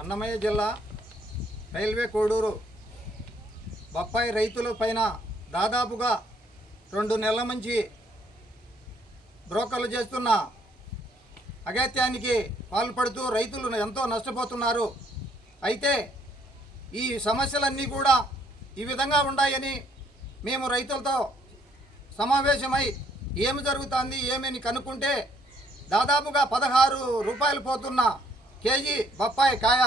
అన్నమయ్య జిల్లా రైల్వే కోడూరు బొప్పాయి రైతుల పైన దాదాపుగా 2 నెలల నుంచి బ్రోకర్లు చేస్తున్న అగత్యానికి పాల్పడుతూ రైతులు ఎంతో నష్టపోతున్నారు. అయితే ఈ సమస్యలన్నీ కూడా ఈ విధంగా ఉన్నాయని మేము రైతులతో సమావేశమై ఏమి జరుగుతుంది ఏమని కనుక్కుంటే దాదాపుగా 16 రూపాయలు పోతున్న కేజీ బొప్పాయి కాయ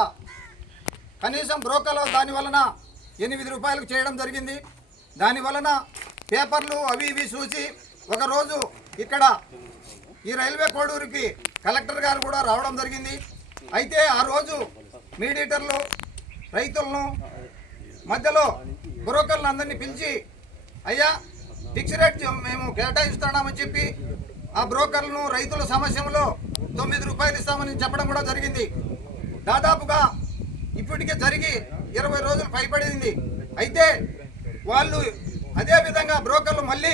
కనీసం బ్రోకర్లు దాని వలన 8 రూపాయలకు చేయడం జరిగింది. దాని వలన పేపర్లు అవి ఇవి చూసి ఒకరోజు ఇక్కడ ఈ రైల్వే కోడూరుకి కలెక్టర్ గారు కూడా రావడం జరిగింది. అయితే ఆ రోజు మీడియేటర్లు రైతులను మధ్యలో బ్రోకర్లు అందరినీ పిలిచి అయ్యా ఫిక్స్ రేట్ మేము కేటాయిస్తున్నామని చెప్పి ఆ బ్రోకర్లను రైతుల సమస్యలో 9 రూపాయలు ఇస్తామని చెప్పడం కూడా జరిగింది. దాదాపుగా ఇప్పటికే జరిగి 20 రోజులు పైబడింది. అయితే వాళ్ళు అదేవిధంగా బ్రోకర్లు మళ్ళీ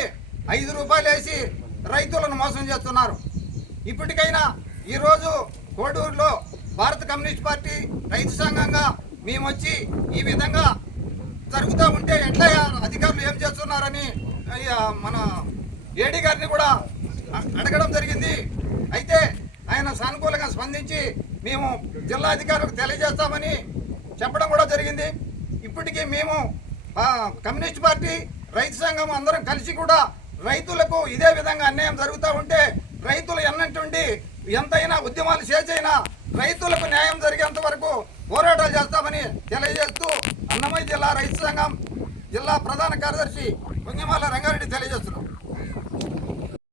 5 రూపాయలు వేసి రైతులను మోసం చేస్తున్నారు. ఇప్పటికైనా ఈరోజు కోడూరులో భారత కమ్యూనిస్ట్ పార్టీ రైతు సంఘంగా మేము వచ్చి ఈ విధంగా జరుగుతూ ఉంటే ఎట్లా అధికారులు ఏం చేస్తున్నారని మన ఏడీ గారిని కూడా అడగడం జరిగింది. అయితే ఆయన సానుకూలంగా స్పందించి మేము జిల్లా అధికారులకు తెలియజేస్తామని చెప్పడం కూడా జరిగింది. ఇప్పటికీ మేము కమ్యూనిస్ట్ పార్టీ రైతు సంఘం అందరం కలిసి కూడా రైతులకు ఇదే విధంగా అన్యాయం జరుగుతూ ఉంటే రైతులు ఎన్నంటుండి ఎంతైనా ఉద్యమాలు చేసైనా రైతులకు న్యాయం జరిగేంత వరకు పోరాటాలు చేస్తామని తెలియజేస్తూ అన్నమయ్య జిల్లా రైతు సంఘం జిల్లా ప్రధాన కార్యదర్శి పొంగిమాల రంగారెడ్డి తెలియజేస్తున్నారు.